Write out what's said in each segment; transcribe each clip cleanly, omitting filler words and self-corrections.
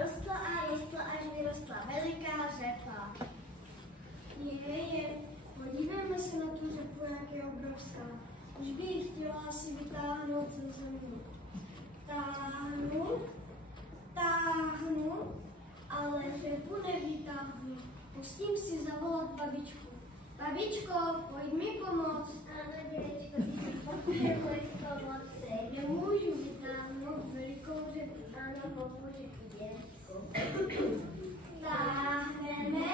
rostla, až vyrostla veliká řepa. Podívejme se na tu řepu, jak je obrovská. Už by ji chtěla asi vytáhnout ze země. Táhnu, ale řepu nevytáhnu. Musím si zavolat babičku. Babičko, pojď mi pomoct. Ano, dědečko, ty si potřebuješ pomoci. Nemůžu vytáhnout velikou řepu. Ano, pomůžu ti, dědečku. Táhneme,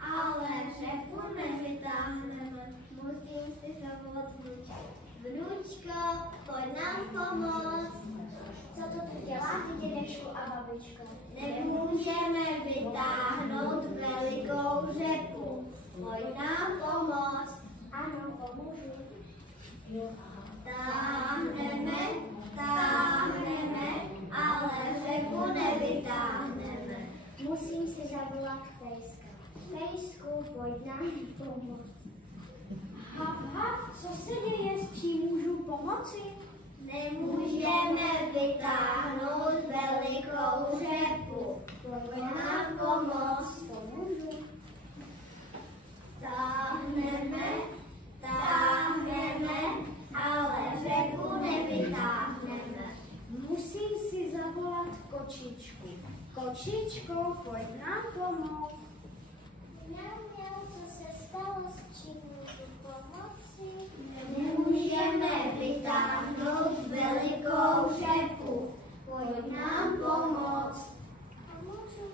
ale řepu nevytáhneme. Musím si zavolat vnučku. Vnučko, pojď nám pomoct. Co to tu děláte, dědečku a babičko? Nemůžeme vytáhnout velikou řepu. Pojď nám pomoct. Ano, pomůžu. Táhneme, ale řepu nevytáhneme. Musím si zavolat Fejska. Fejsku, pojď nám pomoct. Co se děje, s čím můžu pomoci? Nemůžeme vytáhnout velikou řepu. Pojď nám pomoct. Pomůžu. Táhneme, ale řepu nevytáhneme. Musím si zavolat kočičku. Kočičko, pojď nám pomoct. Co se stalo, s čím můžu pomoci? Nemůžeme vytáhnout velikou řepu. Pojď nám pomoct. Pomůžu.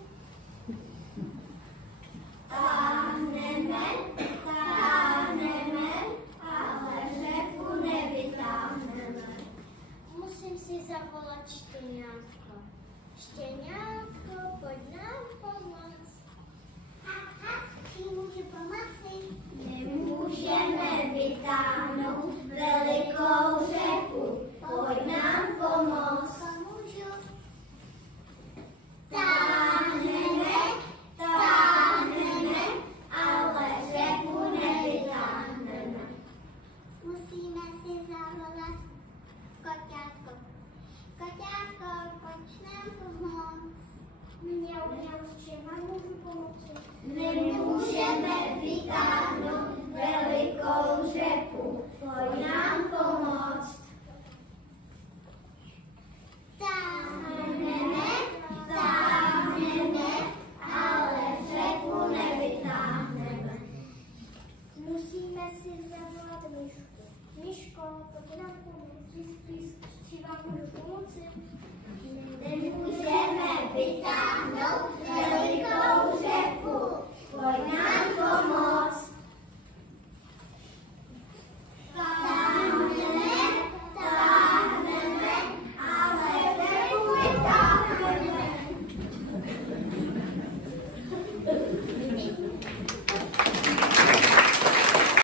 Táhneme, ale řepu nevytáhneme. Musím si zavolat štěňátko. Štěňátko, pojď nám pomoct. Čím můžu pomoci? Nemůžeme vytáhnout velikou řepu. Pojď nám pomoct. Pomůžu. Táhneme, ale řepu nevytáhneme. Musíme si zavolat koťátko. Koťátko, pojď nám pomoct. Mňau, s čím vám můžu pomoci? Nemůžeme vytáhnout velikou řepu. Pojď nám pomoct. Táhneme, ale řepu nevytáhneme. Musíme si zavolat Myšku. Myško, pojď nám pomoct. Čím vám můžu pomoci? Nemůžeme vytáhnout velikou řepu. Pojď nám pomoct. Táhneme, ale řepu vytáhneme.